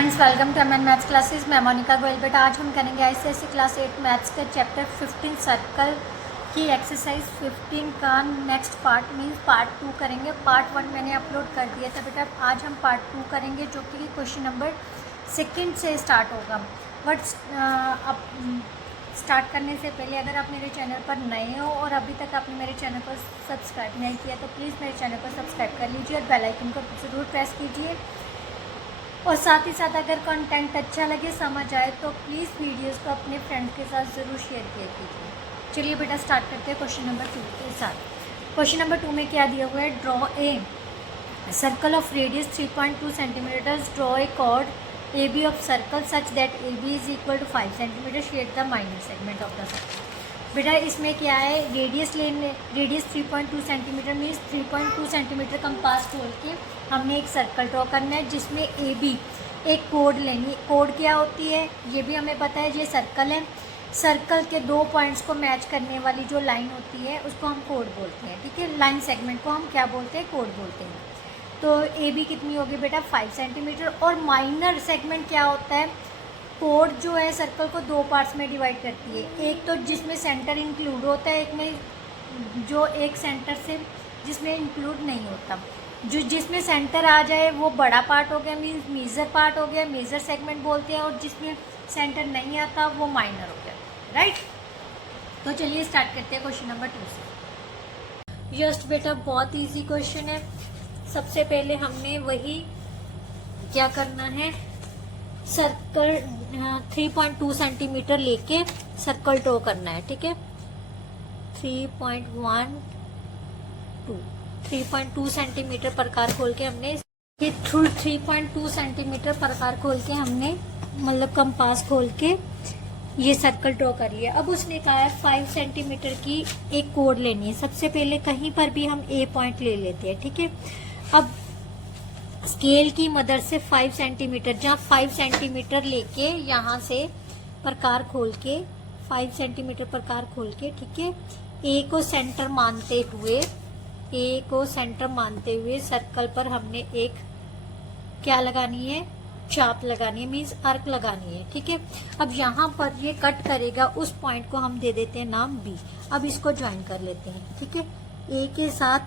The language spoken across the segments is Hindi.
Friends, welcome to MN maths classes. मैं मोनिका गोयल। बेटा आज हम करेंगे आईसीएसई क्लास 8 मैथ्स के चैप्टर 15 सर्कल की एक्सरसाइज 15 का नेक्स्ट पार्ट मीन्स पार्ट 2 करेंगे। पार्ट 1 मैंने अपलोड कर दिया था बेटा। आज हम पार्ट 2 करेंगे जो कि क्वेश्चन नंबर 2 से स्टार्ट होगा। बट अब स्टार्ट करने से पहले अगर आप मेरे चैनल पर नए हो और अभी तक आपने मेरे चैनल को सब्सक्राइब नहीं किया तो प्लीज़ मेरे चैनल को सब्सक्राइब कर लीजिए और बेल आइकन को ज़रूर प्रेस कीजिए। और साथ ही साथ अगर कंटेंट अच्छा लगे, समझ आए तो प्लीज़ वीडियोस को अपने फ्रेंड्स के साथ ज़रूर शेयर किया कीजिए। चलिए बेटा स्टार्ट करते हैं क्वेश्चन नंबर 2 के साथ। क्वेश्चन नंबर 2 में क्या दिया हुआ है? Draw a circle of radius 3.2 centimetres. Draw a chord A B of circle such that A B is equal to 5 centimetre. Shade the minor segment of the circle. बेटा इसमें क्या है? Radius 3.2 centimetre means 3.2 centimetre compass खोल के हमने एक सर्कल ड्रॉ करना है जिसमें ए बी एक कोड लेनी। कोड क्या होती है ये भी हमें पता है। ये सर्कल है, सर्कल के दो पॉइंट्स को मैच करने वाली जो लाइन होती है उसको हम कोड बोलते हैं। ठीक है, लाइन सेगमेंट को हम क्या बोलते हैं? कोड बोलते हैं। तो ए बी कितनी होगी बेटा? 5 सेंटीमीटर। और माइनर सेगमेंट क्या होता है? कोड जो है सर्कल को दो पार्ट्स में डिवाइड करती है। एक तो जिसमें सेंटर इंक्लूड होता है, एक में जो एक सेंटर से जिसमें इंक्लूड नहीं होता। जो जिसमें सेंटर आ जाए वो बड़ा पार्ट हो गया, मीन्स मेजर पार्ट हो गया, मेजर सेगमेंट बोलते हैं। और जिसमें सेंटर नहीं आता वो माइनर हो गया। राइट, तो चलिए स्टार्ट करते हैं क्वेश्चन नंबर 2 से। जस्ट बेटा बहुत इजी क्वेश्चन है। सबसे पहले हमने वही क्या करना है, सर्कल 3.2 सेंटीमीटर लेके सर्कल ड्रॉ करना है। ठीक है, 3.2 सेंटीमीटर प्रकार खोल के हमने ये 3.2 सेंटीमीटर प्रकार खोल के हमने मतलब कंपास खोल के ये सर्कल ड्रॉ कर लिया। अब उसने कहा है 5 सेंटीमीटर की एक कोड लेनी है। सबसे पहले कहीं पर भी हम ए पॉइंट ले लेते हैं। ठीक है, अब स्केल की मदद से 5 सेंटीमीटर, जहाँ 5 सेंटीमीटर लेके यहाँ से प्रकार खोल के 5 सेंटीमीटर प्रकार खोल के, ठीक है, ए को सेंटर मानते हुए सर्कल पर हमने एक क्या लगानी है? चाप लगानी है, मीन्स आर्क लगानी है। ठीक है, अब यहाँ पर ये कट करेगा, उस पॉइंट को हम दे देते हैं नाम बी। अब इसको ज्वाइन कर लेते हैं। ठीक है, ए के साथ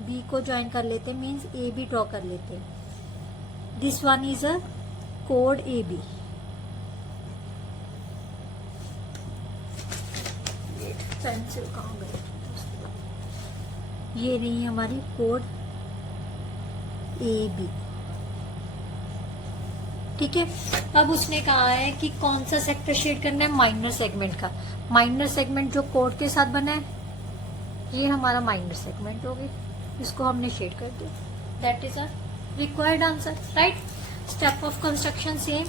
बी को ज्वाइन कर लेते हैं, मीन्स ए बी ड्रॉ कर लेते हैं। दिस वन इज अ कोड ए बी। पेंसिल कहाँ गई? ये नहीं हमारी कोड ए बी। ठीक है, अब उसने कहा है कि कौन सा सेक्टर शेड करना है? माइनर सेगमेंट का। माइनर सेगमेंट जो कोड के साथ बना है ये हमारा माइनर सेगमेंट हो गई, इसको हमने शेड कर दिया। That is a required answer. Right, step of construction same.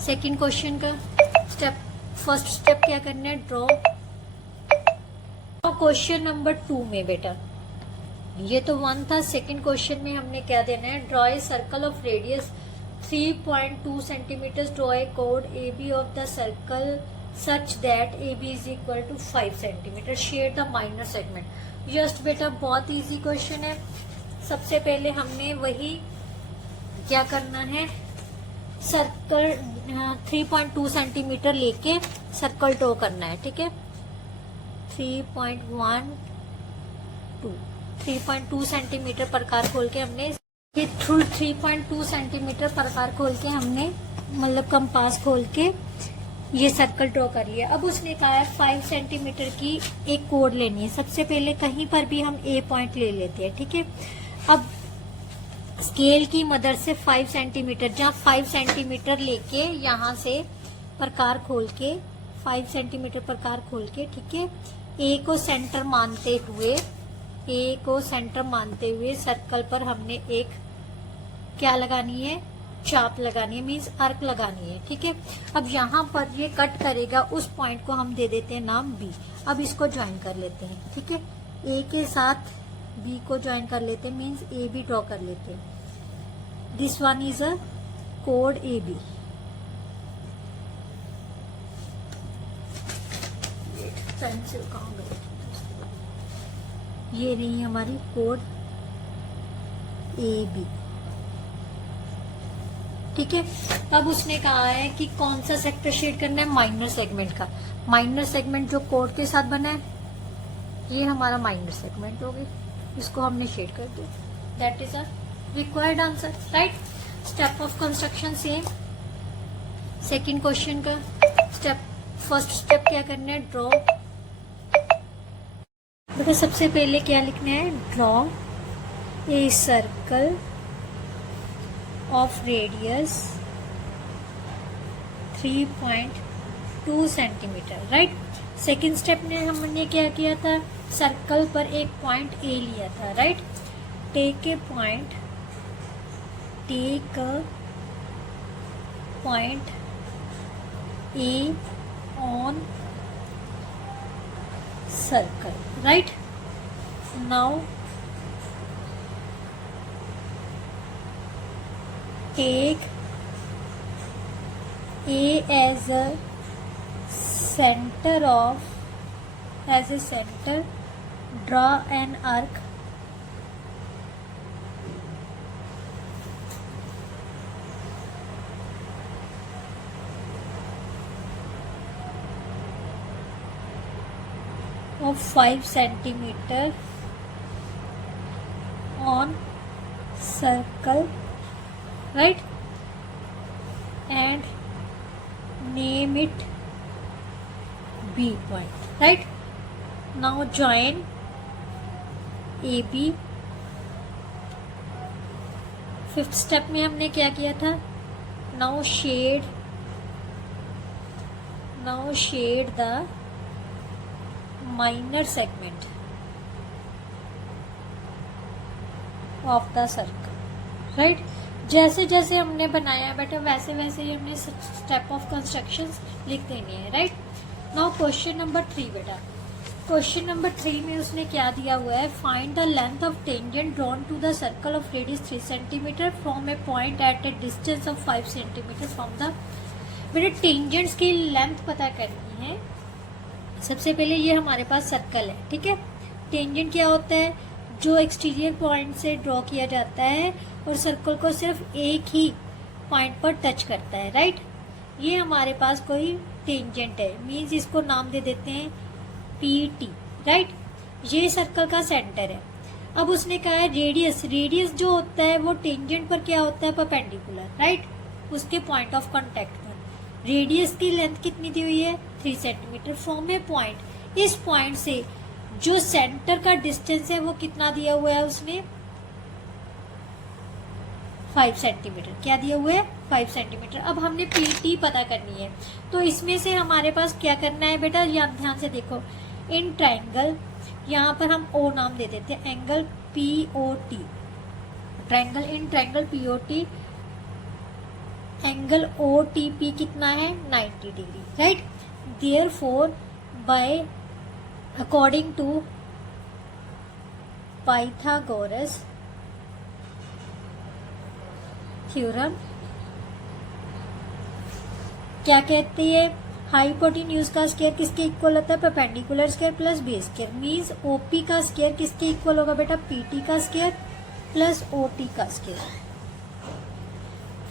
Second question का स्टेप, फर्स्ट स्टेप क्या करना है? ड्रॉ। क्वेश्चन नंबर 2 में बेटा ये तो 1 था। सेकंड क्वेश्चन में हमने क्या देना है? Draw a circle of radius 3.2 centimetre. Draw a कोड A B of the circle such that A B is equal to 5 centimetre. Share the minor segment. Just बेटा बहुत इजी क्वेश्चन है। सबसे पहले हमने वही क्या करना है, सर्कल 3.2 सेंटीमीटर लेके सर्कल ड्रॉ करना है। ठीक है, 3.2 सेंटीमीटर प्रकार खोल के हमने ये 3.2 सेंटीमीटर प्रकार खोल के हमने मतलब कंपास खोल के ये सर्कल ड्रॉ कर लिया। अब उसने कहा है 5 सेंटीमीटर की एक कोड लेनी है। सबसे पहले कहीं पर भी हम ए पॉइंट ले लेते हैं। ठीक है, अब स्केल की मदद से 5 सेंटीमीटर, जहाँ 5 सेंटीमीटर लेके यहाँ से प्रकार खोल के 5 सेंटीमीटर प्रकार खोल के, ठीक है, ए को सेंटर मानते हुए सर्कल पर हमने एक क्या लगानी है? चाप लगानी है, मीन्स आर्क लगानी है। ठीक है, अब यहाँ पर ये कट करेगा, उस पॉइंट को हम दे देते हैं नाम बी। अब इसको ज्वाइन कर लेते हैं। ठीक है, ए के साथ बी को ज्वाइन कर लेते हैं, मीन्स ए बी ड्रॉ कर लेते हैं। दिस वन इज अ कोड ए बी। पेंसिल कहाँ गई? ये नहीं हमारी कोड ए बी। ठीक है। अब उसने कहा है कि कौन सा सेक्टर शेड करना है, माइनर सेगमेंट का। माइनर सेगमेंट जो कोड के साथ बना है, ये हमारा माइनर सेगमेंट हो गया, इसको हमने शेड कर दिया। That is a required answer, right. Step of construction same. Second question का स्टेप, फर्स्ट स्टेप क्या करना है, ड्रॉ। देखो सबसे पहले क्या लिखना है, draw a circle of radius 3.2 centimetre, right. Second step में हमने क्या किया था, सर्कल पर एक पॉइंट ए लिया था, right. Take a point A on circle, right. Now take A as a center, draw an arc of 5 centimeter on circle, right, and name it B point, right. Now join AB। Fifth step में हमने क्या किया था, now shade the minor segment of the circle, right। जैसे जैसे हमने बनाया बेटा वैसे वैसे ही हमने स्टेप ऑफ कंस्ट्रक्शंस लिख देने हैं, राइट। नाउ क्वेश्चन नंबर 3 बेटा, क्वेश्चन नंबर 3 में उसने क्या दिया हुआ है, find the length of tangent drawn to the circle of radius 3 centimetre from a point at a distance of 5 centimetre from the. बेटा टेंजेंट्स की लेंथ पता करनी है। सबसे पहले ये हमारे पास सर्कल है, ठीक है। टेंजेंट क्या होता है, जो एक्सटीरियर पॉइंट से ड्रॉ किया जाता है और सर्कल को सिर्फ एक ही पॉइंट पर टच करता है, राइट। ये हमारे पास कोई टेंजेंट है, मींस इसको नाम दे देते हैं PT, राइट। ये सर्कल का सेंटर है। अब उसने कहा है रेडियस जो होता है वो टेंजेंट पर क्या होता है, परपेंडिकुलर, राइट, उसके पॉइंट ऑफ कांटेक्ट पर। रेडियस की लेंथ कितनी दी हुई है, 3 सेंटीमीटर फ्रॉम ए पॉइंट। इस पॉइंट से जो सेंटर का डिस्टेंस है वो कितना दिया हुआ है उसने, 5 सेंटीमीटर। क्या दिया हुआ है, 5 सेंटीमीटर। अब हमने PT पता करनी है, तो इसमें से हमारे पास क्या करना है बेटा, यहाँ ध्यान से देखो, इन ट्राइंगल, यहाँ पर हम O नाम दे देते हैं, angle POT, triangle in triangle POT, angle OTP कितना है, 90 degree, right. Therefore by according to Pythagoras theorem क्या कहती है, हाइपोटेन्यूज का स्क्वायर किसके इक्वल होता है, perpendicular square plus base square. Means OP का स्क्वायर किसके इक्वल होगा बेटा, PT का स्क्वायर प्लस OT का स्क्वायर,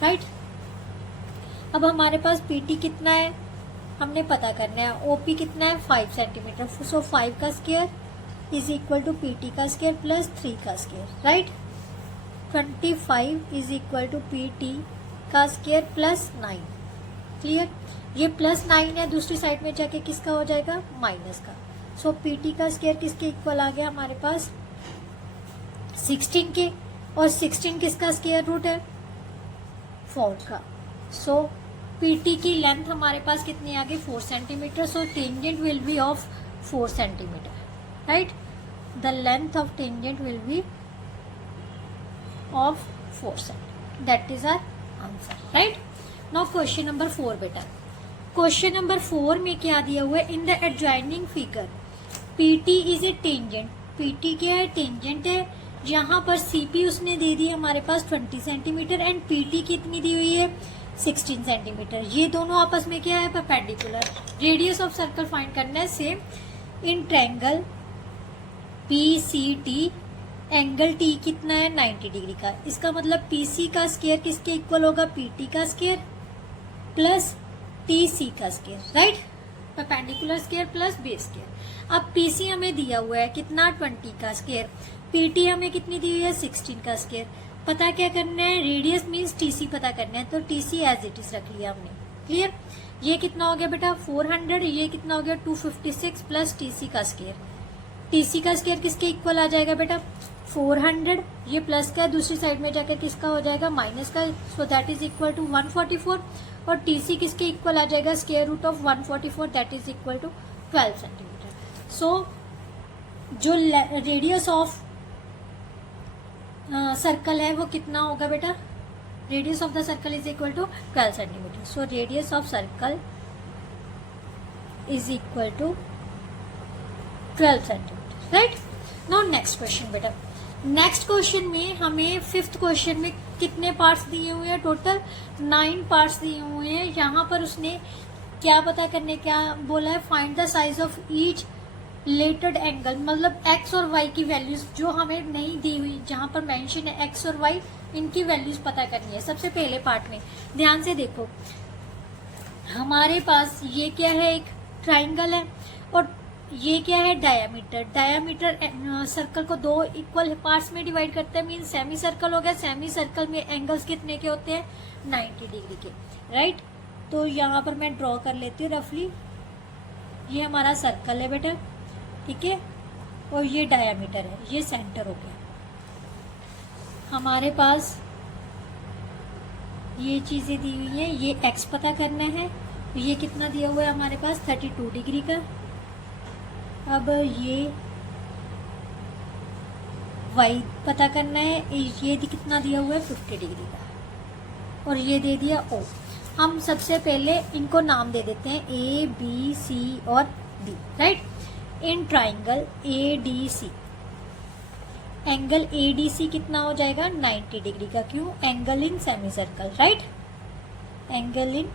राइट। अब हमारे पास PT कितना है हमने पता करना है, OP कितना है 5 सेंटीमीटर, सो 5 का square is equal to PT का स्क्वायर प्लस 3 का square, right. 25 is equal to PT का स्क्वायर प्लस 9, क्लियर। ये प्लस 9 है, दूसरी साइड में जाके किसका हो जाएगा, माइनस का। सो PT का स्क्वायर किसके इक्वल आ गया हमारे पास, 16 के, और 16 किसका स्क्वायर रूट है, 4 का। सो PT की लेंथ हमारे पास कितनी आ गई, 4 centimetre. So tangent will be of 4 centimetre, right. The length of tangent will be of 4 centimetre, that is our answer, right. Now question number 4 बेटा, क्वेश्चन नंबर 4 में क्या दिया हुआ है, in the adjoining figure PT is a tangent. PT क्या है, टेंजेंट है। यहाँ पर CP उसने दे दी हमारे पास 20 सेंटीमीटर एंड PT कितनी दी हुई है, 16 सेंटीमीटर। ये दोनों आपस में क्या है, perpendicular. Radius of circle find करना है same. In triangle PCT angle T कितना है 90 डिग्री का। इसका मतलब पीसी का स्क्वायर किसके इक्वल होगा, पीटी का स्क्वायर प्लस टीसी का square, right, perpendicular square plus base square. अब पीसी हमें दिया हुआ है कितना 20 का स्क्वायर, पीटी हमें कितनी दी हुई है 16 का स्क्वायर। पता क्या करना है, रेडियस मीन्स टीसी पता करना है, तो टीसी एज इट इज रख लिया हमने। क्लियर, ये कितना हो गया बेटा 400, ये कितना हो गया 256 प्लस टीसी का स्क्वायर। टीसी का स्क्वायर किसके इक्वल आ जाएगा बेटा 400, ये प्लस का दूसरी साइड में जाकर किसका हो जाएगा माइनस का, so that is equal to 144। और टीसी किसके इक्वल आ जाएगा square root of 144, that is equal to 12 centimetre. So जो रेडियस ऑफ सर्कल है वो कितना होगा बेटा, radius of the circle is equal to 12 centimetre. So radius of circle is equal to 12 centimetre, right. Now next question बेटा, नेक्स्ट क्वेश्चन में हमें फिफ्थ क्वेश्चन में कितने पार्ट्स दिए हुए हैं, टोटल 9 पार्ट्स दिए हुए हैं। यहाँ पर उसने क्या पता करने, क्या बोला है, find the size of each related angle, मतलब एक्स और वाई की वैल्यूज जो हमें नहीं दी हुई, जहां पर मेंशन है एक्स और वाई, इनकी वैल्यूज पता करनी है। सबसे पहले पार्ट में ध्यान से देखो, हमारे पास ये क्या है, एक ट्राइंगल है और ये क्या है डायामीटर। डायामीटर सर्कल को 2 इक्वल पार्ट्स में डिवाइड करते हैं, मीन सेमी सर्कल हो गया। सेमी सर्कल में एंगल्स कितने के होते हैं 90 डिग्री के, राइट। तो यहाँ पर मैं ड्रॉ कर लेती हूँ रफली, ये हमारा सर्कल है बेटा, ठीक है, और ये डायामीटर है, ये सेंटर हो गया। हमारे पास ये चीजें दी हुई हैं, ये एक्स पता करना है, ये कितना दिया हुआ है हमारे पास 32 डिग्री का। अब ये वाई पता करना है, ये कितना दिया हुआ है 50 डिग्री का, और ये दे दिया ओ। हम सबसे पहले इनको नाम दे देते हैं ए बी सी और D, right. In triangle A D C, angle A D C कितना हो जाएगा 90 डिग्री का, क्यों, angle in semi circle, right, angle in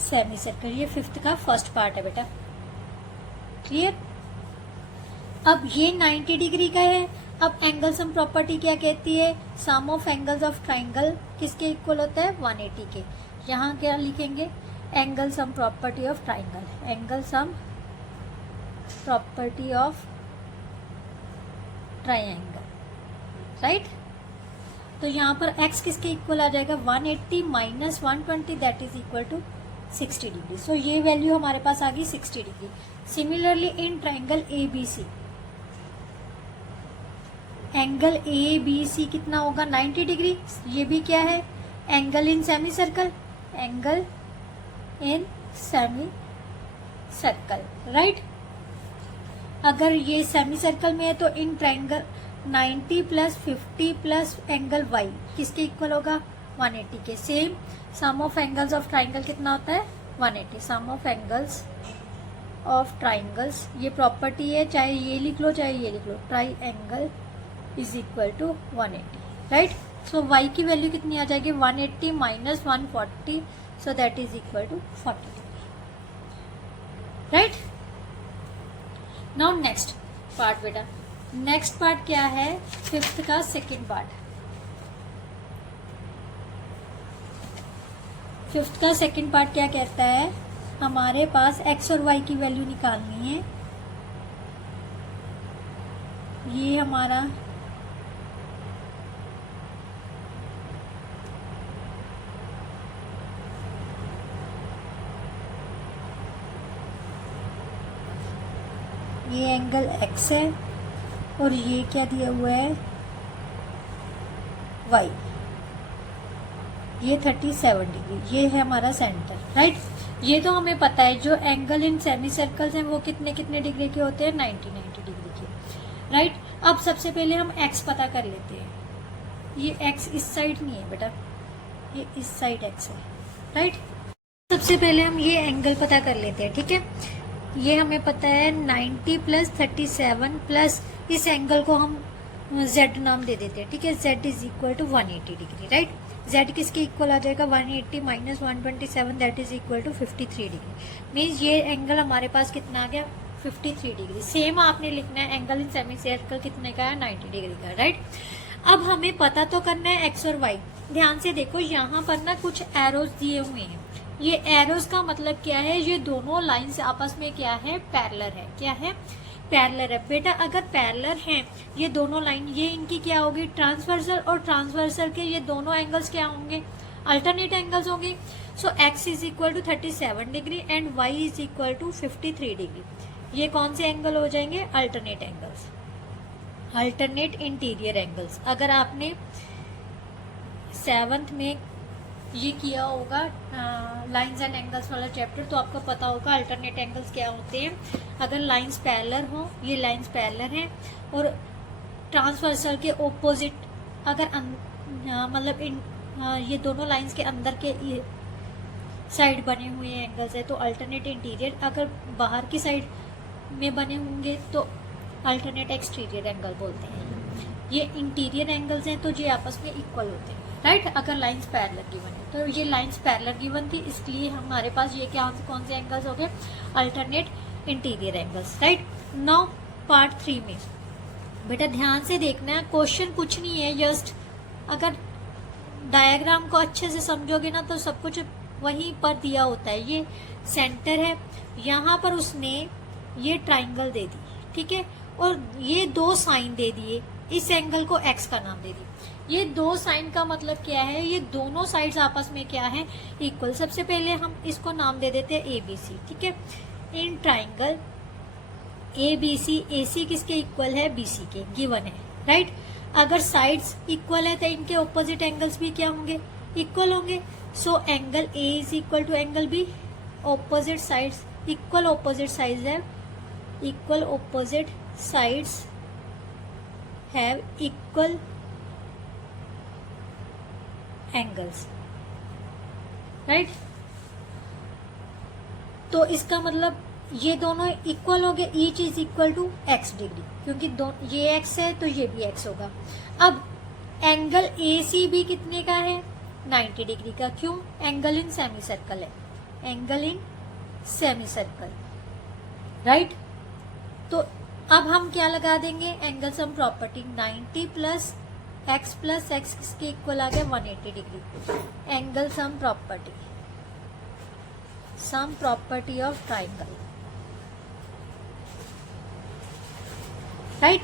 semi circle. ये फिफ्थ का फर्स्ट पार्ट है बेटा, क्लियर। अब ये 90 डिग्री का है। अब एंगल सम प्रॉपर्टी क्या कहती है, sum of angles of triangle किसके इक्वल होता है 180 के। यहाँ क्या लिखेंगे, angle sum property of triangle, angle sum property of triangle, right. तो यहाँ पर x किसके इक्वल आ जाएगा 180 minus 120, that is equal to 60 degree. So ये वैल्यू हमारे पास आ गई 60 degree. Similarly in triangle A B C, angle A B C कितना होगा 90 डिग्री। ये भी क्या है, angle in semi circle, angle in semi circle, right. अगर ये सेमी सर्कल में है तो in triangle 90 plus 50 plus angle Y किसके इक्वल होगा 180 के। Same sum of angles of triangle कितना होता है 180, sum of angles of triangles, ये प्रॉपर्टी है, चाहे ये लिख लो चाहे ये लिख लो, triangle is equal to 180, right. So y की वैल्यू कितनी आ जाएगी 180 minus 140, so that is equal to 40 degree, right. Now next part बेटा, नेक्स्ट पार्ट क्या है, फिफ्थ का सेकेंड पार्ट। फिफ्थ का सेकेंड पार्ट क्या कहता है, हमारे पास x और y की वैल्यू निकालनी है। ये हमारा ये एंगल x है और ये क्या दिया हुआ है y, ये 37 डिग्री, ये है हमारा सेंटर, राइट। ये तो हमें पता है जो एंगल इन सेमी सर्कल्स हैं वो कितने कितने डिग्री के होते हैं 90 डिग्री के, राइट। अब सबसे पहले हम x पता कर लेते हैं। ये x इस साइड नहीं है बेटा, ये इस साइड x है, राइट। सबसे पहले हम ये एंगल पता कर लेते हैं, ठीक है। ये हमें पता है 90 प्लस 37 प्लस इस एंगल को हम z नाम दे देते हैं, ठीक है। z is equal to 180 degree, right. z किसके इक्वल आ जाएगा 180 minus 127, that is equal to 53 degree. Means ये एंगल हमारे पास कितना आ गया 53 डिग्री। सेम आपने लिखना है एंगल इन सेमी सर्कल कितने का है, 90 डिग्री का, राइट। अब हमें पता तो करना है एक्स और वाई। ध्यान से देखो यहाँ पर ना कुछ एरोज दिए हुए हैं। ये एरोज का मतलब क्या है, ये दोनों लाइंस आपस में क्या है, पैरेलल है। क्या है, पैरेलल है। बेटा अगर पैरेलल हैं ये दोनों लाइन, ये इनकी क्या होगी, ट्रांसवर्सल, और ट्रांसवर्सल के ये दोनों एंगल्स क्या होंगे, अल्टरनेट एंगल्स होंगे। So x is equal to 37 degree and y is equal to 53 degree. ये कौन से एंगल हो जाएंगे, alternate angles, alternate interior angles. अगर आपने 7th में ये किया होगा लाइंस एंड एंगल्स वाला चैप्टर, तो आपको पता होगा अल्टरनेट एंगल्स क्या होते हैं। अगर लाइंस पैरेलल हो, ये लाइंस पैरेलल हैं, और ट्रांसवर्सल के ओपोजिट अगर मतलब ये दोनों लाइंस के अंदर के साइड बने हुए एंगल्स है तो अल्टरनेट इंटीरियर। अगर बाहर की साइड में बने होंगे तो अल्टरनेट एक्सटीरियर एंगल बोलते हैं। ये इंटीरियर एंगल्स हैं तो ये आपस में इक्वल होते हैं, राइट। अगर लाइंस पैरेलल गिवन है तो ये लाइंस पैरेलल गिवन थी, इसलिए हमारे पास ये क्या कौन से एंगल्स हो गए, alternate interior angles, right. Now part 3 में बेटा ध्यान से देखना है, क्वेश्चन कुछ नहीं है, जस्ट अगर डायग्राम को अच्छे से समझोगे ना तो सब कुछ वहीं पर दिया होता है। ये सेंटर है, यहाँ पर उसने ये ट्राइंगल दे दी, ठीक है, और ये दो साइन दे दिए, इस एंगल को एक्स का नाम दे दी। ये दो साइन का मतलब क्या है, ये दोनों साइड्स आपस में क्या है, इक्वल। सबसे पहले हम इसको नाम दे देते हैं ए बी सी, ठीक है। इन ट्राइंगल ए बी सी, ए सी किसके इक्वल है, बी सी के, गिवन है, राइट। अगर साइड्स इक्वल है तो इनके ऑपोजिट एंगल्स भी क्या होंगे, इक्वल होंगे। So angle A is equal to angle B, opposite sides equal, opposite sides है equal, opposite sides have equal angles, right. तो इसका मतलब ये दोनों इक्वल हो गए, each is equal to X degree, क्योंकि ये एक्स है तो ये भी एक्स होगा। अब एंगल ए सी बी कितने का है, 90 डिग्री का। क्यों, एंगल इन सेमी सर्कल है, angle in semi circle, right. तो अब हम क्या लगा देंगे, angle sum property, 90 plus x किसके इक्वल आ गया, 180 degree. Angle sum property of triangle, right.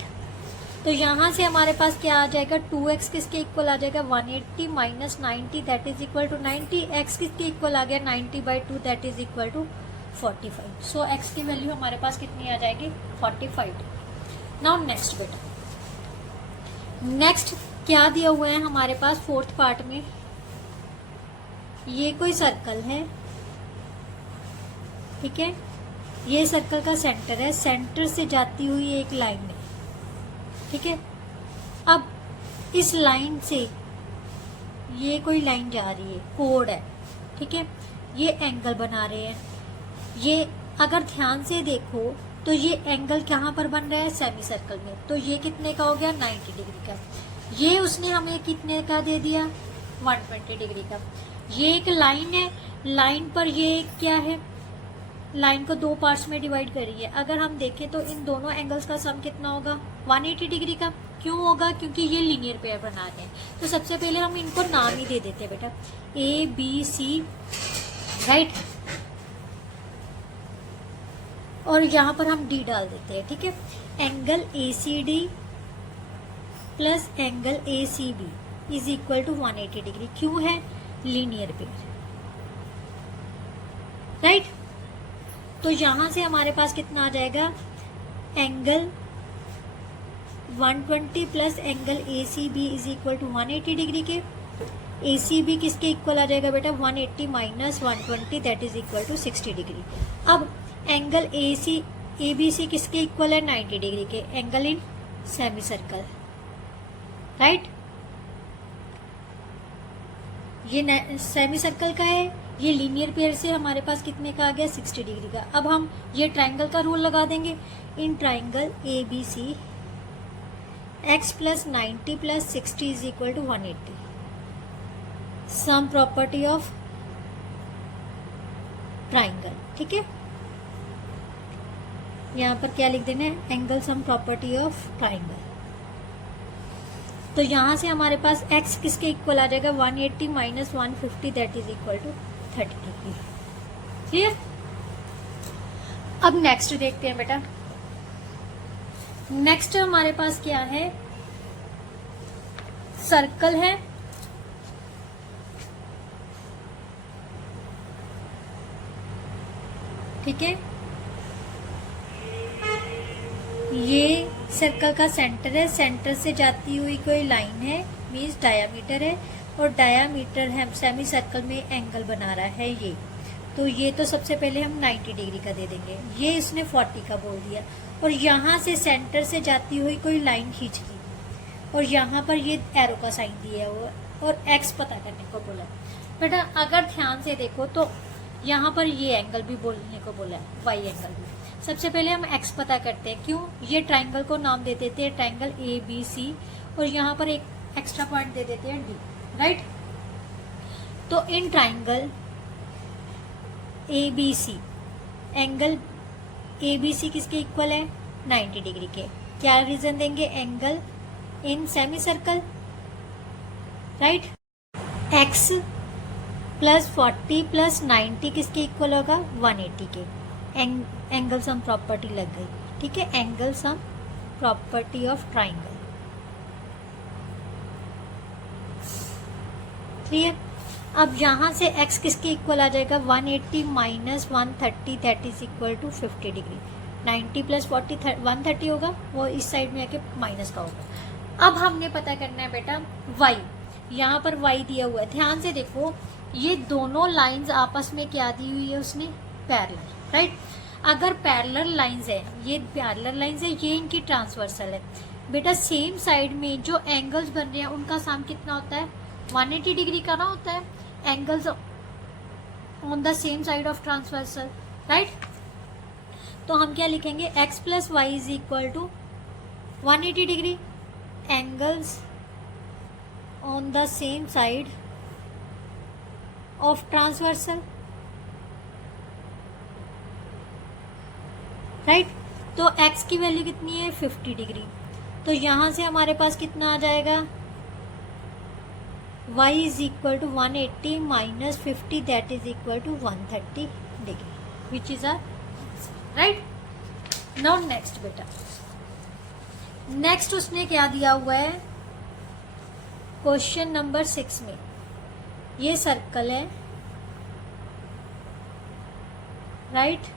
तो यहां से हमारे पास क्या आ जाएगा, 2x किसके इक्वल आ जाएगा, 180 minus 90 that is equal to 90। x किसके इक्वल आ गया, 90/2 that is equal to 45। So x की वैल्यू हमारे पास कितनी आ जाएगी, 45। नाउ नेक्स्ट बेटा, नेक्स्ट क्या दिया हुआ है हमारे पास 4th पार्ट में, ये कोई सर्कल है, ठीक है। ये सर्कल का सेंटर है, सेंटर से जाती हुई एक लाइन है, ठीक है। अब इस लाइन से ये कोई लाइन जा रही है, कोड है, ठीक है। ये एंगल बना रहे हैं, ये अगर ध्यान से देखो तो ये एंगल कहाँ पर बन रहा है, सेमी सर्कल में। तो ये कितने का हो गया, 90 डिग्री का। ये उसने हमें कितने का दे दिया, 120 डिग्री का। ये एक लाइन है, लाइन पर ये क्या है, लाइन को दो पार्ट्स में डिवाइड करी है। अगर हम देखें तो इन दोनों एंगल्स का सम कितना होगा, 180 डिग्री का। क्यों होगा, क्योंकि ये लीनियर पेयर बना रहे हैं। तो सबसे पहले हम इनको नाम ही दे देते हैं बेटा, ए बी सी, राइट। और यहाँ पर हम डी डाल देते हैं, ठीक है। Angle A C D plus angle A C B is equal to 180 degree. क्यों है, लीनियर पेयर, राइट। तो यहां से हमारे पास कितना आ जाएगा, angle 120 plus angle A C B is equal to 180 degree के। ए सी बी किसके इक्वल आ जाएगा बेटा, 180 minus 120 that is equal to 60 degree. अब एंगल ए बी सी किसके इक्वल है, 90 डिग्री के, angle in semi circle, right. ये सेमी सर्कल का है, ये लीनियर पेयर से हमारे पास कितने का आ गया, 60 डिग्री का। अब हम ये ट्राइंगल का रूल लगा देंगे, in triangle A B C x plus 90 plus 60 is equal to 180। Sum property of triangle, ठीक है। यहाँ पर क्या लिख देना है, angle sum property of triangle. तो यहाँ से हमारे पास x किसके इक्वल आ जाएगा, 180 minus 150 that is equal to 30 degree. Clear. अब नेक्स्ट देखते हैं बेटा। नेक्स्ट हमारे पास क्या है, सर्कल है, ठीक है। ये सर्कल का सेंटर है, सेंटर से जाती हुई कोई लाइन है, मीन्स डायामीटर है, और डायामीटर है सेमी सर्कल में एंगल बना रहा है ये। तो ये तो सबसे पहले हम 90 डिग्री का दे देंगे, ये इसने 40 का बोल दिया। और यहाँ से सेंटर से जाती हुई कोई लाइन खींच ली, और यहाँ पर ये एरो का साइन दिया हुआ और एक्स पता करने को बोला। बेटा अगर ध्यान से देखो तो यहाँ पर ये एंगल भी बोलने को बोला है, वाई एंगल भी। सबसे पहले हम एक्स पता करते हैं, क्यों, ये ट्राइंगल को नाम दे देते हैं ट्राइंगल ए बी सी, और यहाँ पर एक एक्स्ट्रा पॉइंट दे देते हैं डी, राइट। तो in triangle A B C, angle A B C किसके इक्वल है, 90 डिग्री के। क्या रीजन देंगे, angle in semi circle, right. X plus 40 plus 90 किसके इक्वल होगा, 180 के। एंगल सम प्रॉपर्टी लग गई, ठीक है, angle sum property of triangle. Clear. अब यहाँ से x किसके इक्वल आ जाएगा, 180 minus 130 that is equal to 50 degree. 90 plus 40 130 होगा, वो इस साइड में आके माइनस का होगा। अब हमने पता करना है बेटा y, यहाँ पर y दिया हुआ है, ध्यान से देखो, ये दोनों लाइंस आपस में क्या दी हुई है उसने, पैरेलल, राइट। अगर पैरेलल लाइंस है, ये पैरेलल लाइंस है, ये इनकी ट्रांसवर्सल है। बेटा सेम साइड में जो एंगल्स बन रहे हैं उनका सम कितना होता है, 180 डिग्री का ना होता है, angles on the same side of transversal, right. तो हम क्या लिखेंगे, x plus y is equal to 180 degree, angles on the same side of transversal, right. तो x की वैल्यू कितनी है, 50 डिग्री। तो यहाँ से हमारे पास कितना आ जाएगा, y is equal to 180 minus 50 that is equal to 130 degree, which is are right. Now next बेटा, नेक्स्ट उसने क्या दिया हुआ है, क्वेश्चन नंबर 6 में ये सर्कल है, राइट।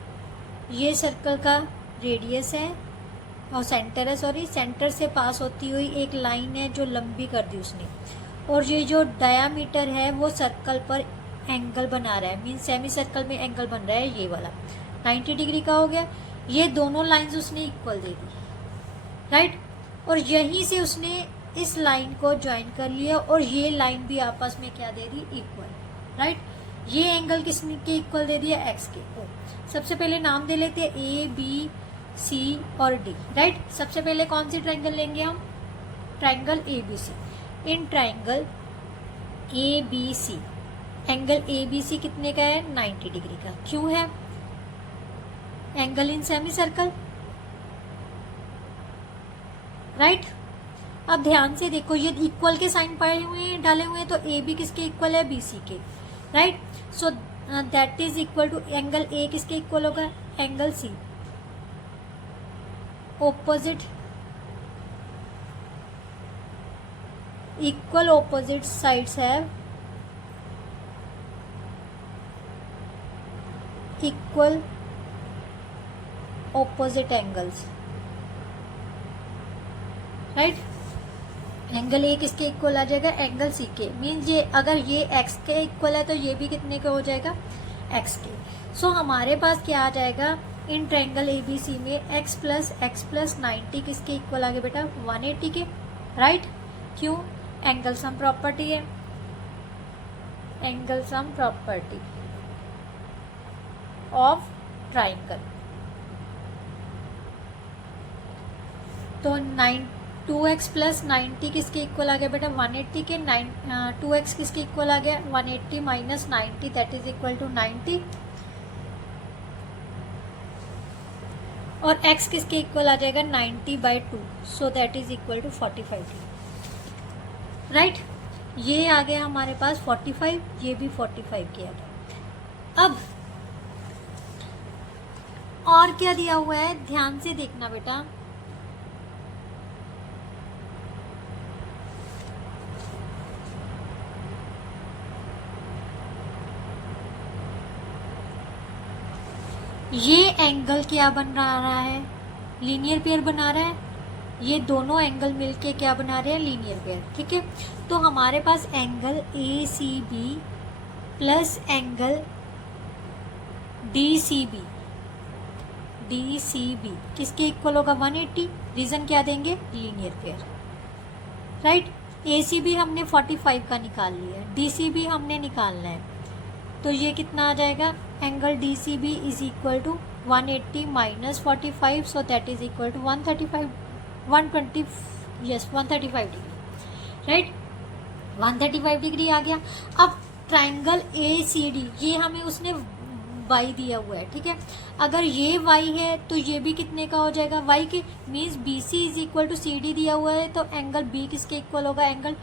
ये सर्कल का रेडियस है और सेंटर है, सॉरी, सेंटर से पास होती हुई एक लाइन है जो लंबी कर दी उसने, और ये जो डायामीटर है वो सर्कल पर एंगल बना रहा है, मीन सेमी सर्कल में एंगल बन रहा है, ये वाला 90 डिग्री का हो गया। ये दोनों लाइंस उसने इक्वल दे दी, राइट। और यहीं से उसने इस लाइन को ज्वाइन कर लिया, और ये लाइन भी आपस में क्या दे दी, इक्वल, राइट। ये एंगल किसने के इक्वल दे दिया, एक्स के। सबसे पहले नाम दे लेते हैं ए बी सी और डी, राइट। सबसे पहले कौन सी ट्राइंगल लेंगे हम, triangle A B C. In triangle A B C, angle A B C कितने का है, 90 डिग्री का। क्यों है, angle in semi circle, right. अब ध्यान से देखो, ये इक्वल के साइन पड़े हुए हैं, डाले हुए हैं, तो ए बी किसके इक्वल है, बी सी के, right. So that is equal to, angle A किसके इक्वल होगा, angle C. Opposite, equal opposite sides have equal opposite angles, right. Angle A किसके इक्वल आ जाएगा, एंगल सी के, मीन्स ये अगर ये एक्स के इक्वल है तो ये भी कितने का हो जाएगा, एक्स के। सो हमारे पास क्या आ जाएगा, इन ट्रायंगल ए बी सी में x प्लस 90 किसके इक्वल आ गया बेटा, 180 के, राइट। क्यों, एंगल सम प्रॉपर्टी है, angle sum property of triangle. तो 2x प्लस 90 किसके इक्वल आ गया बेटा, 180 के। 2x किसके इक्वल आ गया, 180 minus 90 that is equal to 90। और x किसके इक्वल आ जाएगा 90/2, so that is equal to 45 degree, right. ये आ गया हमारे पास 45, ये भी 45 किया गया। अब और क्या दिया हुआ है, ध्यान से देखना बेटा। ये एंगल क्या बन रहा है, लीनियर पेयर बना रहा है। ये दोनों एंगल मिलके क्या बना रहे हैं, लीनियर पेयर, ठीक है। तो हमारे पास angle ACB plus angle DCB किसके इक्वल होगा 180। रीजन क्या देंगे, लीनियर पेयर, राइट। ACB हमने 45 का निकाल लिया, DCB हमने निकालना है, तो ये कितना आ जाएगा, angle DCB is equal to 180 minus 45, so that is equal to 135 135 degree, right. 135 degree आ गया। अब ट्राइंगल ACD, ये हमें उसने y दिया हुआ है, ठीक है। अगर ये y है तो ये भी कितने का हो जाएगा, y के means BC is equal to CD दिया हुआ है, तो एंगल B किसके इक्वल होगा, एंगल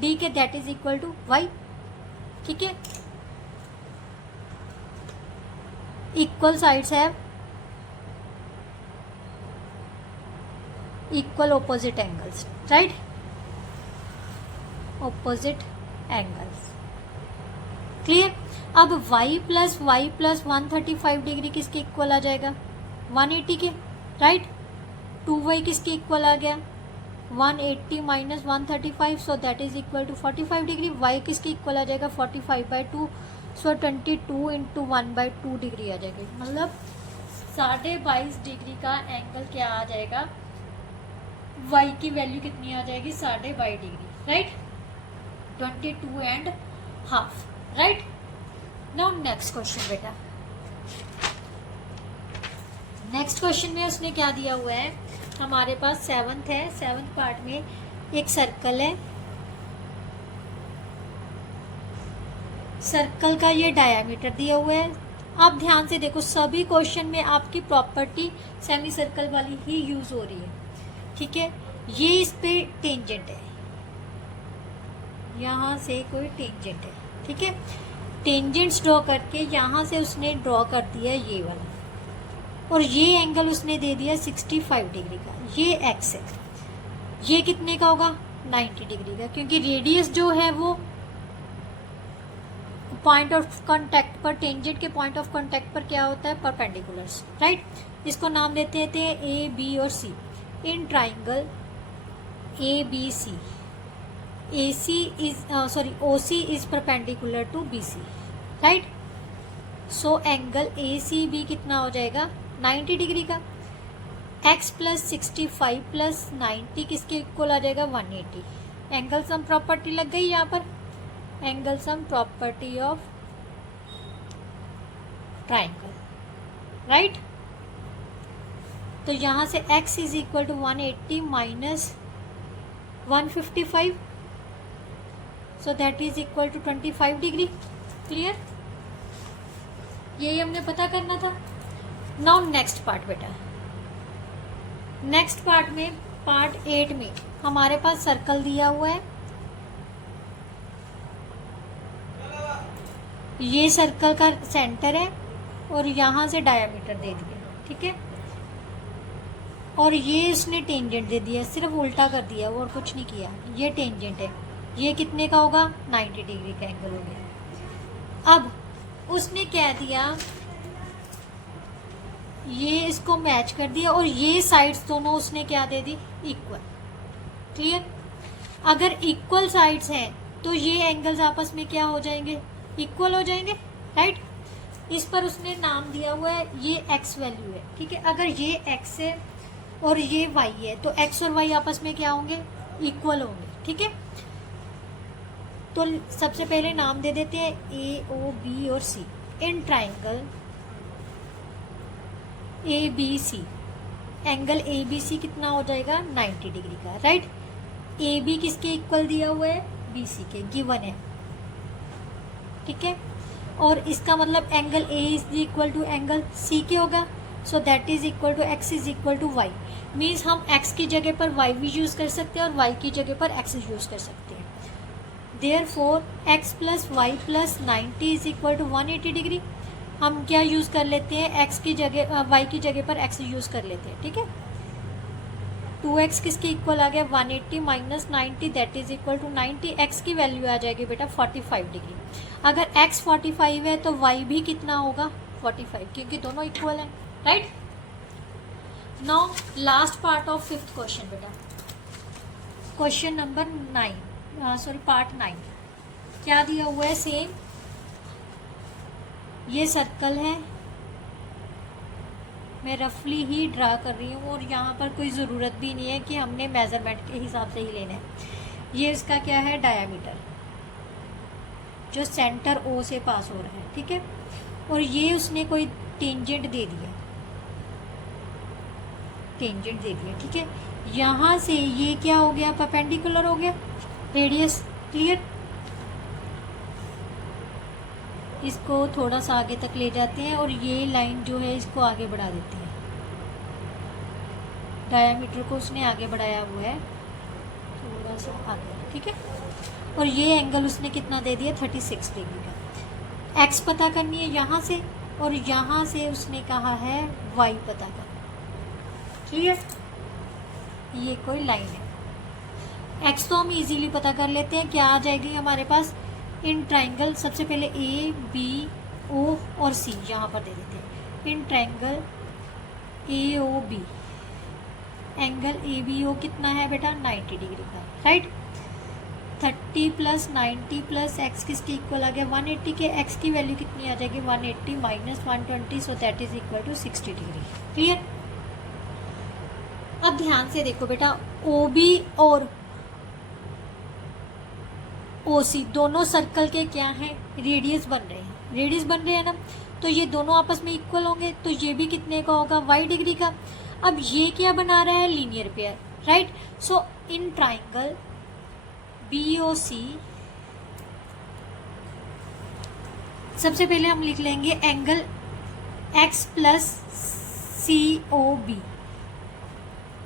D के, that is equal to y, ठीक है। Equal sides have equal opposite angles, right, opposite angles, clear. अब y प्लस 135 डिग्री किसके इक्वल आ जाएगा, 180 के, राइट। 2y किसके इक्वल आ गया, 180 minus 135, so that is equal to 45 degree. y किसके इक्वल आ जाएगा 45/2, सो 22 इंटू 1/2 डिग्री आ जाएगी, मतलब 22.5 डिग्री का एंगल क्या आ जाएगा, y की वैल्यू कितनी आ जाएगी 22.5 degree, right, 22.5, right. Now next question बेटा, नेक्स्ट क्वेश्चन में उसने क्या दिया हुआ है, हमारे पास 7th है, 7th पार्ट में एक सर्कल है, सर्कल का ये डायामीटर दिया हुआ है। आप ध्यान से देखो, सभी क्वेश्चन में आपकी प्रॉपर्टी सेमी सर्कल वाली ही यूज हो रही है, ठीक है। ये इस पे टेंजेंट है, यहाँ से कोई टेंजेंट है, ठीक है। टेंजेंट्स ड्रॉ करके यहाँ से उसने ड्रॉ कर दिया ये वाला, और ये एंगल उसने दे दिया 65 डिग्री का, ये एक्स है। ये कितने का होगा, 90 डिग्री का, क्योंकि रेडियस जो है वो पॉइंट ऑफ कांटेक्ट पर, टेंजेंट के पॉइंट ऑफ कांटेक्ट पर क्या होता है, परपेंडिकुलर्स, राइट। इसको नाम देते थे A, B और C। In triangle ABC, OC is perpendicular to BC, right. So angle ACB कितना हो जाएगा, 90 डिग्री का। x प्लस 65 प्लस 90 किसके इक्वल आ जाएगा, 180। एंगल सम प्रॉपर्टी लग गई यहाँ पर, angle sum property of triangle, right. तो यहाँ से x is equal to 180 minus 155, so that is equal to 25 degree, clear. यही हमने पता करना था। नाउ नेक्स्ट पार्ट बेटा, नेक्स्ट पार्ट में पार्ट 8 में हमारे पास सर्कल दिया हुआ है, ये सर्कल का सेंटर है और यहाँ से डायामीटर दे दिया, ठीक है। और ये इसने टेंजेंट दे दिया, सिर्फ उल्टा कर दिया और कुछ नहीं किया। ये टेंजेंट है, ये कितने का होगा, 90 डिग्री का एंगल हो गया। अब उसने क्या दिया, ये इसको मैच कर दिया और ये साइड्स दोनों उसने क्या दे दी, इक्वल, क्लियर। अगर इक्वल साइड्स हैं तो ये एंगल्स आपस में क्या हो जाएंगे, इक्वल हो जाएंगे, राइट। इस पर उसने नाम दिया हुआ है, ये x वैल्यू है, ठीक है। अगर ये x है और ये y है तो x और y आपस में क्या होंगे, इक्वल होंगे, ठीक है। तो सबसे पहले नाम दे देते हैं A, O, B और C। In triangle ABC, angle ABC कितना हो जाएगा, 90 डिग्री का, राइट। AB किसके इक्वल दिया हुआ है, BC के, गिवन है, ठीक है। और इसका मतलब angle A is equal to angle C के होगा। So that is equal to x is equal to y. Means हम एक्स की जगह पर वाई भी यूज़ कर सकते हैं और वाई की जगह पर एक्स यूज़ कर सकते हैं। Therefore x plus y plus 90 is equal to 180 degree. हम क्या यूज़ कर लेते हैं, एक्स की जगह वाई की जगह पर एक्स यूज़ कर लेते हैं, ठीक है। 2x किसके इक्वल आ गया, 180 minus 90 that is equal to 90। x की वैल्यू आ जाएगी बेटा 45 डिग्री। अगर x 45 है तो y भी कितना होगा 45, क्योंकि दोनों इक्वल हैं, right. Now last part of fifth question बेटा, क्वेश्चन नंबर 9, सॉरी पार्ट 9। क्या दिया हुआ है, सेम ये सर्कल है, मैं रफली ही ड्रा कर रही हूँ और यहाँ पर कोई ज़रूरत भी नहीं है कि हमने मेज़रमेंट के हिसाब से ही लेना है। ये इसका क्या है, डायामीटर जो सेंटर ओ से पास हो रहा है, ठीक है। और ये उसने कोई टेंजेंट दे दिया, टेंजेंट दे दिया, ठीक है। यहाँ से ये क्या हो गया, परपेंडिकुलर हो गया, रेडियस क्लियर। इसको थोड़ा सा आगे तक ले जाते हैं और ये लाइन जो है इसको आगे बढ़ा देते हैं। डायामीटर को उसने आगे बढ़ाया हुआ है थोड़ा सा आगे, ठीक है। और ये एंगल उसने कितना दे दिया, 36 डिग्री का। एक्स पता करनी है यहाँ से और यहाँ से उसने कहा है वाई पता करना, क्लियर। ये कोई लाइन है। एक्स तो हम इजीली पता कर लेते हैं, क्या आ जाएगी हमारे पास, इन ट्राइंगल सबसे पहले ए बी ओ और सी यहाँ पर दे देते हैं। In triangle A O B, angle A B O कितना है बेटा, 90 डिग्री का, राइट। 30 प्लस 90 प्लस एक्स किसके इक्वल आ गया, 180 के। एक्स की वैल्यू कितनी आ जाएगी, 180 minus 120, so that is equal to 60 degree, clear. अब ध्यान से देखो बेटा, ओ बी और OC दोनों सर्कल के क्या हैं, रेडियस बन रहे हैं, रेडियस बन रहे हैं ना, तो ये दोनों आपस में इक्वल होंगे, तो ये भी कितने का होगा, y डिग्री का। अब ये क्या बना रहा है, लीनियर पेयर, राइट। सो इन ट्राइंगल BOC सबसे पहले हम लिख लेंगे एंगल x प्लस COB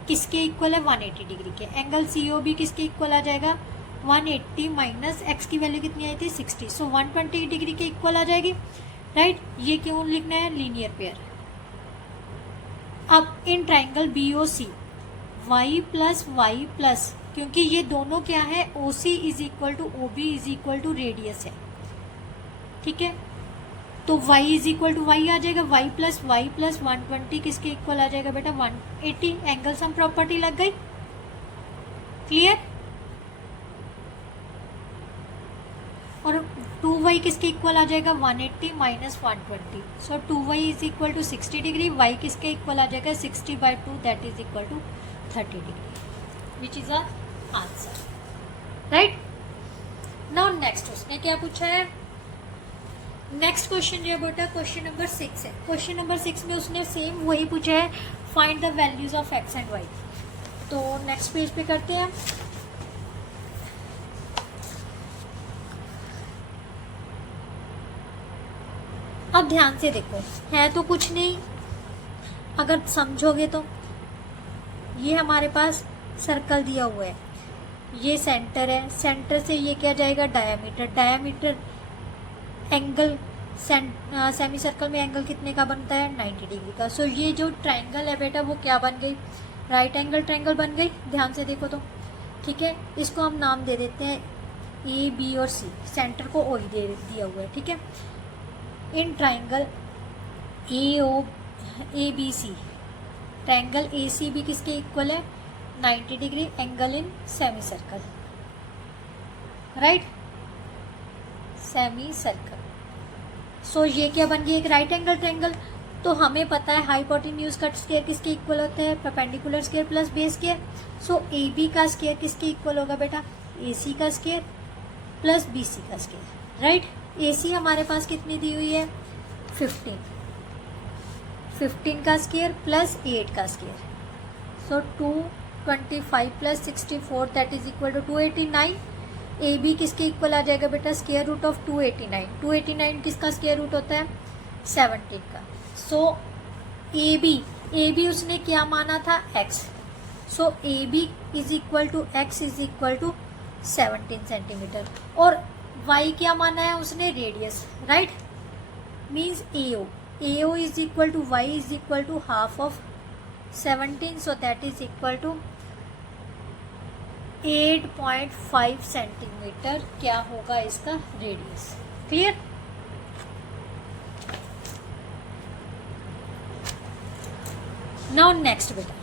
किसके इक्वल है, 180 डिग्री के। एंगल COB किसके इक्वल आ जाएगा, 180 माइनस एक्स की वैल्यू कितनी आई थी, 60, सो 120 डिग्री के इक्वल आ जाएगी, राइट। ये क्यों लिखना है, लीनियर पेयर। अब in triangle BOC y plus, क्योंकि ये दोनों क्या है, OC is equal to OB is equal to radius है, ठीक है। तो y is equal to Y आ जाएगा, y प्लस 120 किसके इक्वल आ जाएगा बेटा, 180। एंगल सम प्रॉपर्टी लग गई, क्लियर। और 2y किसके इक्वल आ जाएगा, 180 minus 120, so 2y is equal to 60 degree. y किसके इक्वल आ जाएगा, 60/2 that is equal to 30 degree, which is our answer, right. Now next उसने क्या पूछा है, नेक्स्ट क्वेश्चन जो है बेटा क्वेश्चन नंबर 6 है। क्वेश्चन नंबर 6 में उसने सेम वही पूछा है, find the values of x and y। तो नेक्स्ट पेज पे करते हैं। अब ध्यान से देखो, है तो कुछ नहीं, अगर समझोगे तो ये हमारे पास सर्कल दिया हुआ है, ये सेंटर है, सेंटर से ये क्या जाएगा, diameter. Diameter angle semi circle में एंगल कितने का बनता है, 90 डिग्री का। सो ये जो ट्राइंगल है बेटा वो क्या बन गई, राइट एंगल ट्राइंगल बन गई। ध्यान से देखो तो, ठीक है। इसको हम नाम दे देते हैं A B और C, सेंटर को O ही दे दिया हुआ है, ठीक है। In triangle ABC, triangle ACB किसके इक्वल है, 90 degree, angle in semi circle, right, semi circle. So ये क्या बन गई, एक राइट एंगल ट्राइंगल। तो हमें पता है हाइपोटेन्यूज का स्क्वायर किसके इक्वल होता है, perpendicular square plus base square. So AB का स्क्वायर किसके इक्वल होगा बेटा, AC का स्क्वायर प्लस BC का स्क्वायर, राइट। AC हमारे पास कितनी दी हुई है, 15 का स्क्वायर प्लस 8 का square, so 225 plus 64 that is equal to 289। AB किसके इक्वल आ जाएगा बेटा, स्क्वायर रूट ऑफ 289। 289 किसका स्क्वायर रूट होता है, 17 का। सो ए बी उसने क्या माना था, x, so A B is equal to x is equal to 17 centimetre, और y क्या माना है उसने, radius, right, means A O is equal to y is equal to half of 17, so that is equal to 8.5 centimetre क्या होगा इसका रेडियस। क्लियर। नाउ नेक्स्ट बेटा,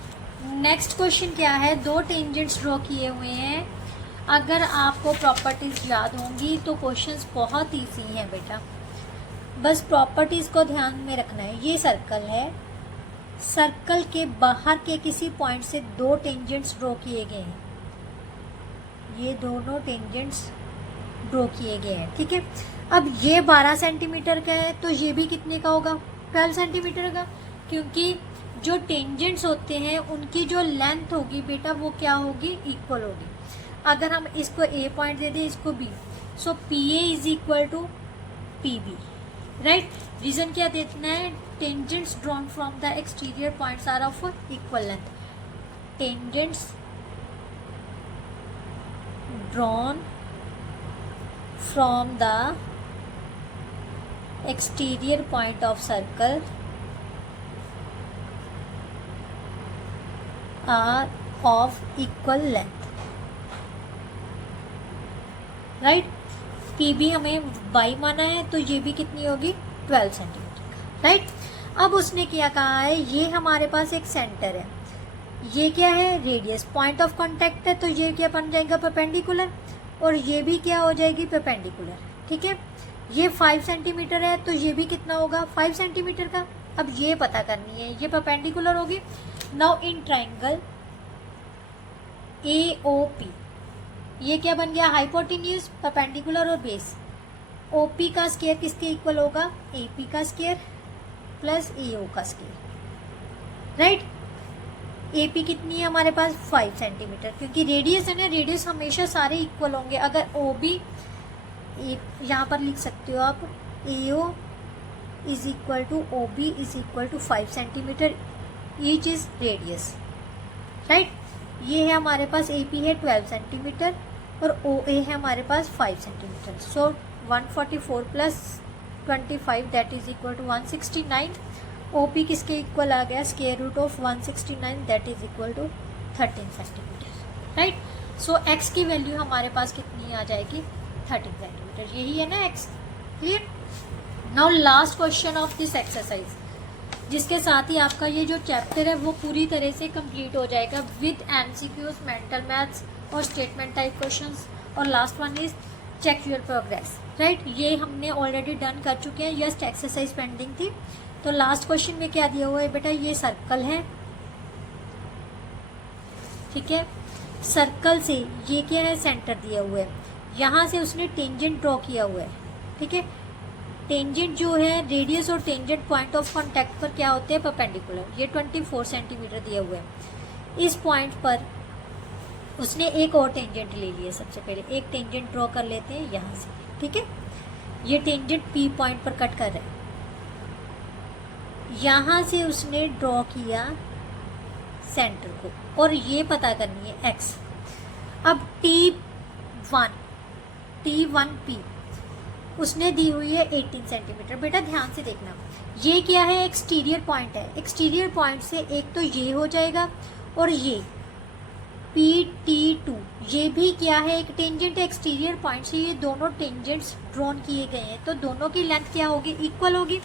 नेक्स्ट क्वेश्चन क्या है, दो टेंजेंट्स ड्रॉ किए हुए हैं। अगर आपको प्रॉपर्टीज याद होंगी तो क्वेश्चंस बहुत इजी हैं बेटा, बस प्रॉपर्टीज को ध्यान में रखना है। ये सर्कल है, सर्कल के बाहर के किसी पॉइंट से दो टेंजेंट्स ड्रॉ किए गए हैं, ये दोनों टेंजेंट्स ड्रॉ किए गए हैं, ठीक है। अब ये 12 सेंटीमीटर का है तो ये भी कितने का होगा, 12 सेंटीमीटर का, क्योंकि जो टेंजेंट्स होते हैं उनकी जो लेंथ होगी बेटा वो क्या होगी, इक्वल होगी। अगर हम इसको ए पॉइंट दे दें, इसको B, so P A is equal to P B, right. Reason क्या देना है, tangents drawn from the exterior points are of equal length, tangents drawn from the exterior point of circle are of equal length, right. P B हमें y माना है तो ये भी कितनी होगी, 12 सेंटीमीटर, राइट। अब उसने क्या कहा है, ये हमारे पास एक सेंटर है, ये क्या है, रेडियस, पॉइंट ऑफ कांटेक्ट है, तो ये क्या बन जाएगा, परपेंडिकुलर, और ये भी क्या हो जाएगी, परपेंडिकुलर, ठीक है। ये 5 सेंटीमीटर है तो ये भी कितना होगा, 5 सेंटीमीटर का। अब ये पता करनी है, ये परपेंडिकुलर होगी। Now in triangle A O P, ये क्या बन गया, हाइपोटेन्यूज, परपेंडिकुलर और बेस। ओ पी का स्क्वायर किसके इक्वल होगा, ए पी का स्क्वायर प्लस ए ओ का स्क्वायर, राइट। ए पी कितनी है हमारे पास, 5 सेंटीमीटर, क्योंकि रेडियस है ना, रेडियस हमेशा सारे इक्वल होंगे। अगर ओ बी, यहाँ पर लिख सकते हो आप, A O is equal to O B is equal to 5 centimetre each is radius, right. ये है हमारे पास ए पी है 12 सेंटीमीटर और ओ ए है हमारे पास 5 centimetre, so 144 plus 25 that is equal to 169। O P किसके इक्वल आ गया, square root of 169 that is equal to 13 centimetre, right. So x की वैल्यू हमारे पास कितनी आ जाएगी, 13 सेंटीमीटर, यही है ना x. Clear. Now last question of this exercise, जिसके साथ ही आपका ये जो चैप्टर है वो पूरी तरह से कंप्लीट हो जाएगा विद एमसीक्यूज, मेंटल मैथ्स और स्टेटमेंट टाइप क्वेश्चंस, और last one is check your progress, right. ये हमने ऑलरेडी डन कर चुके हैं, जस्ट एक्सरसाइज पेंडिंग थी। तो लास्ट क्वेश्चन में क्या दिया हुआ है बेटा, ये सर्कल है, ठीक है। सर्कल से ये क्या है, सेंटर दिया हुआ है, यहाँ से उसने टेंजेंट ड्रॉ किया हुआ है, ठीक है। टेंजेंट जो है, रेडियस और टेंजेंट पॉइंट ऑफ कांटेक्ट पर क्या होते हैं, परपेंडिकुलर। ये 24 सेंटीमीटर दिया हुआ है। इस पॉइंट पर उसने एक और टेंजेंट ले लिया। सबसे पहले एक टेंजेंट ड्रॉ कर लेते हैं यहाँ से, ठीक है। ये टेंजेंट पी पॉइंट पर कट कर रहा है, यहाँ से उसने ड्रॉ किया सेंटर को, और ये पता करनी है एक्स। अब T1P उसने दी हुई है 18 सेंटीमीटर। बेटा ध्यान से देखना, ये क्या है, एक्सटीरियर पॉइंट है। एक्सटीरियर पॉइंट से एक तो ये हो जाएगा, और ये PT2 ये भी क्या है, एक टेंजेंट है एक्सटीरियर पॉइंट से। ये दोनों टेंजेंट्स ड्रॉन किए गए हैं, तो दोनों की लेंथ क्या होगी, इक्वल होगी।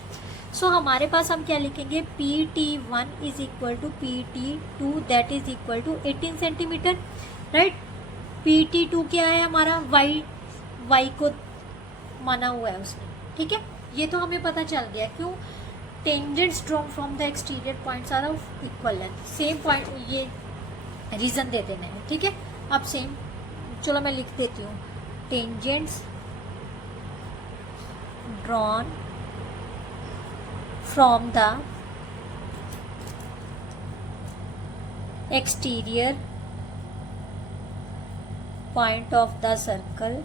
सो हमारे पास हम क्या लिखेंगे, PT1 is equal to PT2 that is equal to 18 centimetre, right. PT2 क्या है हमारा, y को माना हुआ है उसने, ठीक है। ये तो हमें पता चल गया, क्यों, tangents drawn from the exterior points are of equal length. Same point, ये रीजन दे देना है, ठीक है। अब सेम, चलो मैं लिख देती हूँ, tangents drawn from the exterior point of the circle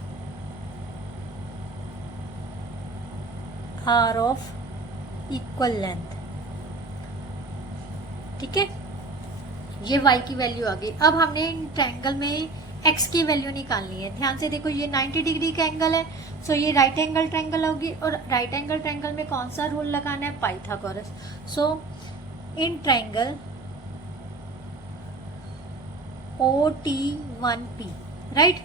are of equal length, ठीक है, ये y की वैल्यू आ गई। अब हमने इन ट्रायंगल में x की वैल्यू निकालनी है। ध्यान से देखो, ये 90 डिग्री का एंगल है, सो ये राइट एंगल ट्रायंगल होगी, और राइट एंगल ट्रायंगल में कौन सा रूल लगाना है, Pythagoras. So in triangle OT1P, right,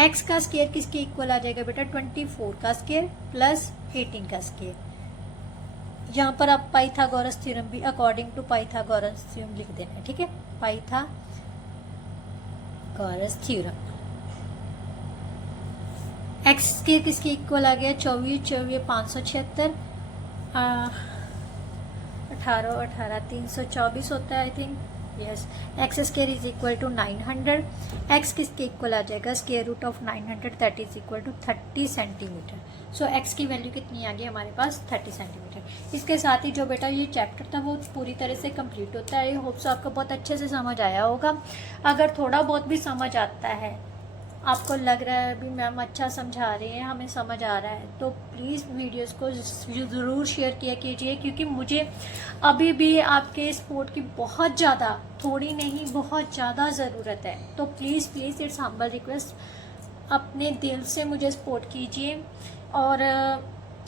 x का स्केयर किसके इक्वल आ जाएगा बेटा, 24 का स्केयर प्लस 18 का स्केयर। यहाँ पर आप पाइथागोरस थ्योरम भी अकॉर्डिंग टू पाइथागोरस थ्योरम लिख देना है, ठीक है, पाइथागोरस थ्योरम। x स्केयर किसके इक्वल आ गया, 24 24 576, 18 18 324 होता है I think, yes. X square is equal to 900, x किसके इक्वल आ जाएगा, square root of 900, that is equal to 30 centimetre. So x की वैल्यू कितनी आ गई हमारे पास, 30 सेंटीमीटर। इसके साथ ही जो बेटा ये चैप्टर था वो पूरी तरह से कंप्लीट होता है। आई होप सो आपको बहुत अच्छे से समझ आया होगा। अगर थोड़ा बहुत भी समझ आता है, आपको लग रहा है अभी मैम अच्छा समझा रही हैं, हमें समझ आ रहा है, तो प्लीज़ वीडियोस को ज़रूर शेयर किया कीजिए, क्योंकि मुझे अभी भी आपके सपोर्ट की बहुत ज़्यादा, थोड़ी नहीं बहुत ज़्यादा ज़रूरत है। तो please please it's humble request, अपने दिल से मुझे सपोर्ट कीजिए और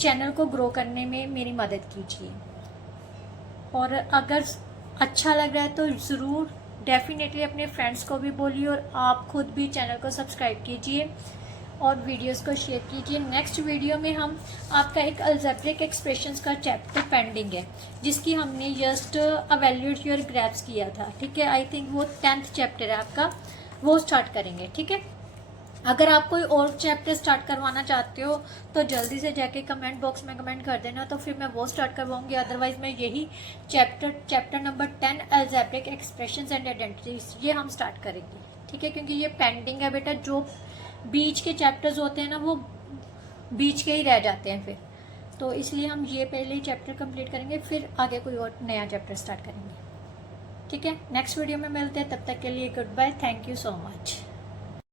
चैनल को ग्रो करने में मेरी मदद कीजिए। और अगर अच्छा लग रहा है तो ज़रूर डेफिनेटली अपने फ्रेंड्स को भी बोलिए, और आप खुद भी चैनल को सब्सक्राइब कीजिए और वीडियोस को शेयर कीजिए। नेक्स्ट वीडियो में हम आपका एक अलजेब्रिक एक्सप्रेशंस का चैप्टर पेंडिंग है, जिसकी हमने जस्ट अवेल्यूएट योर ग्राफ्स किया था, ठीक है। आई थिंक वो 10th चैप्टर है आपका, वो स्टार्ट करेंगे, ठीक है। अगर आप कोई और चैप्टर स्टार्ट करवाना चाहते हो तो जल्दी से जाके कमेंट बॉक्स में कमेंट कर देना, तो फिर मैं वो स्टार्ट करवाऊंगी। अदरवाइज मैं यही chapter number 10 algebraic expressions and identities, ये हम स्टार्ट करेंगे, ठीक है, क्योंकि ये पेंडिंग है बेटा। जो बीच के चैप्टर्स होते हैं ना, वो बीच के ही रह जाते हैं फिर, तो इसलिए हम ये पहले चैप्टर कंप्लीट करेंगे, फिर आगे कोई और नया चैप्टर स्टार्ट करेंगे, ठीक है। नेक्स्ट वीडियो में मिलते हैं, तब तक के लिए goodbye, thank you so much.